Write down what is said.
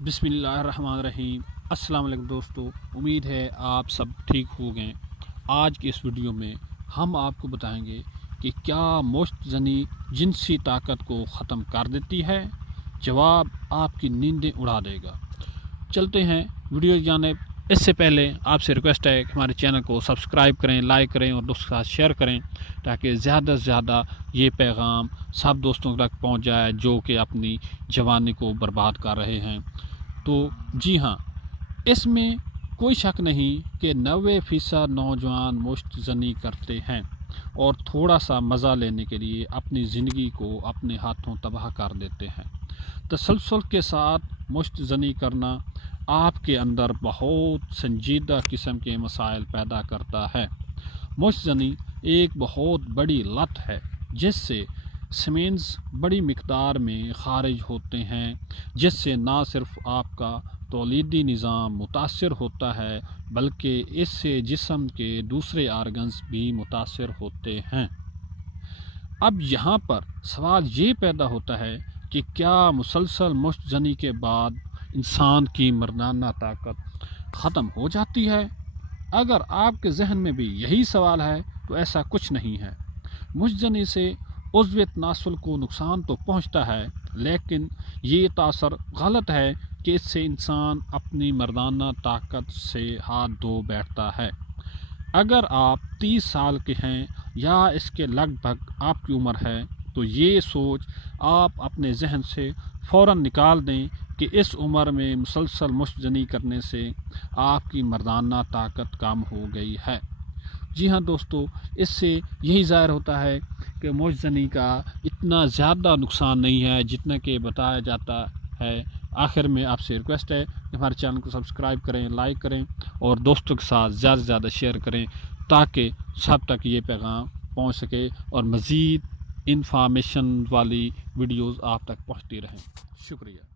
بسم اللہ الرحمن الرحیم۔ السلام علیکم دوستو، امید ہے آپ سب ٹھیک ہو گئے۔ آج کی اس ویڈیو میں ہم آپ کو بتائیں گے کہ کیا مشت زنی جنسی طاقت کو ختم کر دیتی ہے؟ جواب آپ کی نیندیں اڑا دے گا۔ چلتے ہیں ویڈیو کی جانب۔ اس سے پہلے آپ سے ریکویسٹ ہے کہ ہمارے چینل کو سبسکرائب کریں، لائک کریں اور دوستوں کے ساتھ شیئر کریں تاکہ زیادہ سے زیادہ یہ پیغام سب دوستوں تک پہنچ جائے جو کہ اپنی جوانی کو برباد کر رہے ہیں۔ تو جی ہاں، اس میں کوئی شک نہیں کہ 90% نوجوان مشت زنی کرتے ہیں اور تھوڑا سا مزہ لینے کے لیے اپنی زندگی کو اپنے ہاتھوں تباہ کر دیتے ہیں۔ تسلسل کے ساتھ مشت زنی کرنا آپ کے اندر بہت سنجیدہ قسم کے مسائل پیدا کرتا ہے۔ مشت زنی ایک بہت بڑی لت ہے جس سے سیمنز بڑی مقدار میں خارج ہوتے ہیں، جس سے نہ صرف آپ کا تولیدی نظام متاثر ہوتا ہے بلکہ اس سے جسم کے دوسرے آرگنز بھی متاثر ہوتے ہیں۔ اب یہاں پر سوال یہ پیدا ہوتا ہے کہ کیا مسلسل مشت زنی کے بعد انسان کی مردانہ طاقت ختم ہو جاتی ہے؟ اگر آپ کے ذہن میں بھی یہی سوال ہے تو ایسا کچھ نہیں ہے۔ مشت زنی سے عضو تناسل کو نقصان تو پہنچتا ہے، لیکن یہ تاثر غلط ہے کہ اس سے انسان اپنی مردانہ طاقت سے ہاتھ دھو بیٹھتا ہے۔ اگر آپ 30 سال کے ہیں یا اس کے لگ بھگ آپ کی عمر ہے تو یہ سوچ آپ اپنے ذہن سے فوراً نکال دیں کہ اس عمر میں مسلسل مشت زنی کرنے سے آپ کی مردانہ طاقت کم ہو گئی ہے۔ جی ہاں دوستو، اس سے یہی ظاہر ہوتا ہے کہ مشت زنی کا اتنا زیادہ نقصان نہیں ہے جتنا کہ بتایا جاتا ہے۔ آخر میں آپ سے ریکویسٹ ہے کہ ہمارے چینل کو سبسکرائب کریں، لائک کریں اور دوستوں کے ساتھ زیادہ سے زیادہ شیئر کریں تاکہ سب تک یہ پیغام پہنچ سکے اور مزید انفارمیشن والی ویڈیوز آپ تک پہنچتی رہیں۔ شکریہ۔